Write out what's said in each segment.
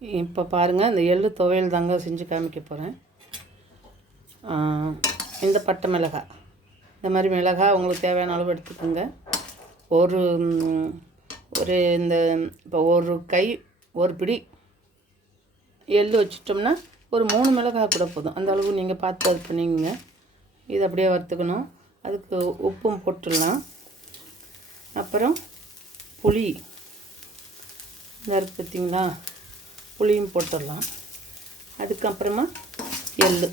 இப்போ பாருங்கள், இந்த எள்ளு துவையல் தாங்க செஞ்சு காமிக்க போகிறேன். இந்த பட்டை மிளகாய், இந்த மாதிரி மிளகாய் உங்களுக்கு தேவையான அளவு எடுத்துக்கோங்க. ஒரு ஒரு இந்த இப்போ ஒரு பிடி எள்ளு வச்சுட்டோம்னா ஒரு 3 மிளகாய் கூட போதும். அந்த அளவு நீங்கள் பார்த்து அது பண்ணிங்க. இது அப்படியே வறுத்துக்கணும். அதுக்கு உப்பும் போட்டுடலாம். அப்புறம் புளி நறுக்கு பார்த்திங்களா, புளியும் போட்டுடலாம். அதுக்கப்புறமா எள்ளு.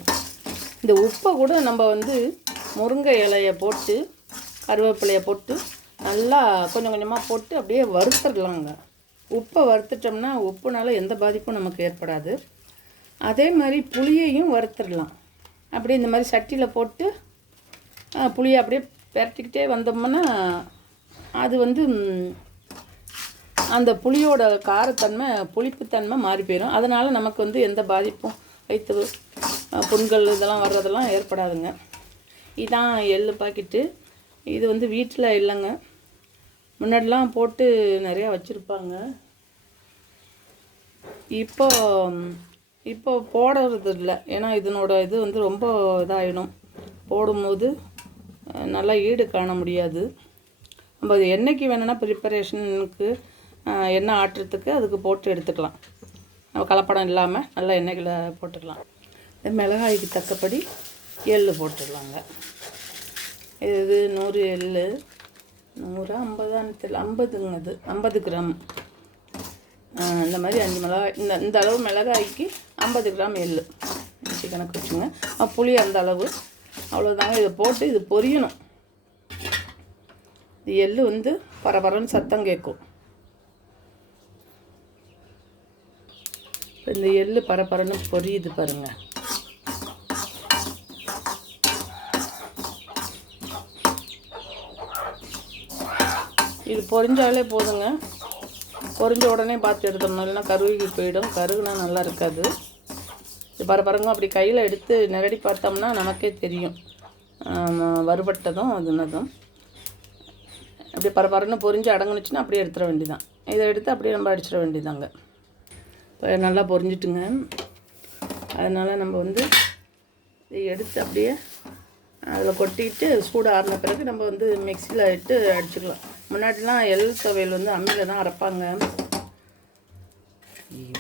இந்த உப்பை கூட நம்ம முருங்கை இலையை போட்டு கருவேப்பிலையை போட்டு நல்லா கொஞ்சம் கொஞ்சமாக போட்டு அப்படியே வறுத்துடலாங்க. உப்பை வறுத்துட்டோம்னா உப்புனால எந்த பாதிப்பும் நமக்கு ஏற்படாது. அதே மாதிரி புளியையும் வறுத்துடலாம். அப்படியே இந்த மாதிரி சட்டியில் போட்டு புளியை அப்படியே பெரட்டிக்கிட்டே வந்தோம்னா அது அந்த புளியோட காரத்தன்மை புளிப்புத்தன்மை மாறி போயிடும். அதனால் நமக்கு எந்த பாதிப்பும் வயிற்று புண்கள் இதெல்லாம் வர்றதெல்லாம் ஏற்படாதுங்க. இதான் எள்ளு பாக்கெட்டு. இது வீட்டில் இல்லைங்க, முன்னாடிலாம் போட்டு நிறையா வச்சுருப்பாங்க. இப்போ போடுறது இல்லை. ஏன்னா இதனோட இது ரொம்ப இதாகிடும். போடும்போது நல்லா ஈடு காண முடியாது. நம்ம அது எண்ணெய்க்கு வேணும்னா ப்ரிப்பரேஷனுக்கு எண்ணெய் ஆட்டுறதுக்கு அதுக்கு போட்டு எடுத்துக்கலாம். நம்ம கலப்படம் இல்லாமல் நல்லா எண்ணெய்களை போட்டுக்கலாம். மிளகாய்க்கு தக்கபடி எள்ளு போட்டுடலாங்க. இது 100 எள்ளு, 100 50 தெரியல, 50ங்க. அது 50 கிராம். இந்த மாதிரி 5 மிளகாய், இந்த அளவு மிளகாய்க்கு 50 கிராம் எள்ளு கணக்கு வச்சுங்க. புளி அந்த அளவு, அவ்வளோதாங்க. இதை போட்டு இது பொரியணும். இது எள்ளு பரபரன்னு சத்தம் கேட்கும். இந்த எள்ளு பரபரன்னு பொரியுது பாருங்கள். இது பொரிஞ்சாலே போதுங்க. பொரிஞ்ச உடனே பார்த்து எடுத்துடணும், இல்லைன்னா கருகி போயிடும். கருகுனா நல்லா இருக்காது. இது பரபரங்க அப்படி கையில் எடுத்து நிரடி பார்த்தோம்னா நமக்கே தெரியும் வறுபட்டதும் அதுனதும். அப்படி பரபரன்னு பொரிஞ்சு அடங்குனுச்சுன்னா அப்படியே எடுத்துட வேண்டியதான். இதை எடுத்து அப்படியே நம்ம அடிச்சிட வேண்டியதாங்க. இப்போ நல்லா பொரிஞ்சிட்டுங்க. அதனால் நம்ம இதை எடுத்து அப்படியே அதில் கொட்டிட்டு சூடு ஆறின பிறகு நம்ம மிக்சியில் இட்டு அடிச்சுக்கலாம். முன்னாடிலாம் எள் துவையல் அம்மியில் தான் அரைப்பாங்க.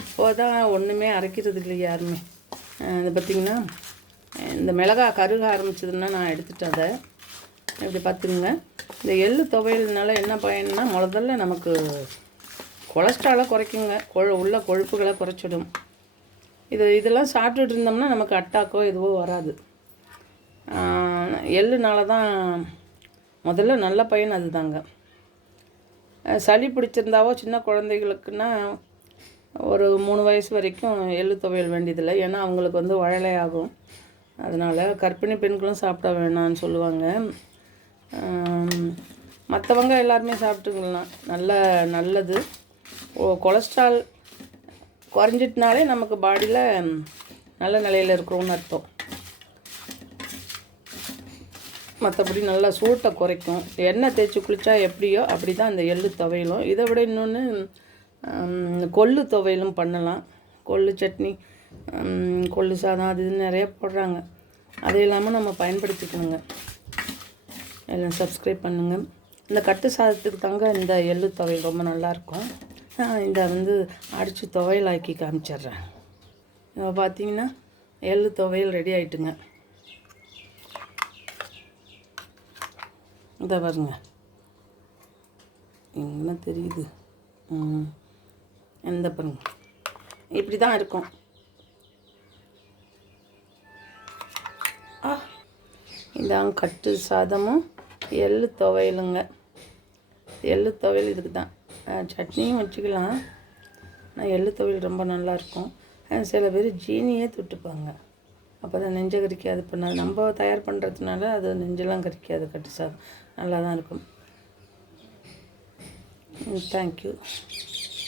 இப்போ தான் ஒன்றுமே அரைக்கிறது இல்லை யாருமே. இது பார்த்திங்கன்னா இந்த மிளகாய் கருக ஆரம்பிச்சதுன்னா நான் எடுத்துட்டேன். அதை இப்படி பார்த்துக்குங்க. இந்த எள்ளு துவையல்னால என்ன பயன்னா, முதல்ல நமக்கு கொலஸ்ட்ராலை குறைக்குங்க. உள்ள கொழுப்புகளை குறைச்சிடும். இதெல்லாம் சாப்பிட்டுட்டு இருந்தோம்னா நமக்கு அட்டாக்கோ எதுவோ வராது. எள்ளுனால தான் முதல்ல நல்ல பயன் அது தாங்க. சளி பிடிச்சிருந்தாவோ சின்ன குழந்தைகளுக்குன்னா ஒரு 3 வயசு வரைக்கும் எள்ளு துவையல் வேண்டியதில்லை. ஏன்னா அவங்களுக்கு வழலை ஆகும். அதனால் கர்ப்பிணி பெண்களும் சாப்பிட வேணான்னு சொல்லுவாங்க. மற்றவங்க எல்லாருமே சாப்பிட்டுக்கலாம், நல்லது. கொலஸ்ட்ரால் குறைஞ்சிட்டுனாலே நமக்கு பாடியில் நல்ல நிலையில் இருக்கிறோன்னு அர்த்தம். மற்றபடி நல்லா சூட்டை குறைக்கும். எண்ணெய் தேய்ச்சி குளித்தா எப்படியோ அப்படி தான் இந்த எள்ளு துவையலும். இதை விட இன்னொன்று கொள்ளு துவையலும் பண்ணலாம். கொள்ளு சட்னி, கொள்ளு சாதம், அது நிறைய போடுறாங்க. அது இல்லாமல் நம்ம பயன்படுத்திக்கணுங்க. எல்லாம் சப்ஸ்கிரைப் பண்ணுங்கள். இந்த கட்டு சாதத்துக்கு தாங்க இந்த எள்ளு துவையல் ரொம்ப நல்லாயிருக்கும். இந்த அடித்து துவையல் ஆக்கி காமிச்சிட்றேன். இப்போ பார்த்தீங்கன்னா எள்ளு துவையல் ரெடி ஆகிட்டுங்க. இதை பாருங்க, என்ன தெரியுது? எந்த பாருங்க, இப்படி தான் இருக்கும். இதாங்க கட்டு சாதமும் எள்ளு துவையலுங்க. எள்ளு துவையல் இதுக்கு தான். சட்னியும் வச்சுக்கலாம். ஆனால் எள்ளு துவையல் ரொம்ப நல்லாயிருக்கும். சில பேர் ஜீனியே தொட்டுப்பாங்க. அப்போ தான் நெஞ்சை கறிக்காது. இப்போ நம்ம தயார் பண்ணுறதுனால அது நெஞ்செல்லாம் கறிக்காது. கட்டு சாதம் நல்லா தான் இருக்கும். தேங்க்யூ.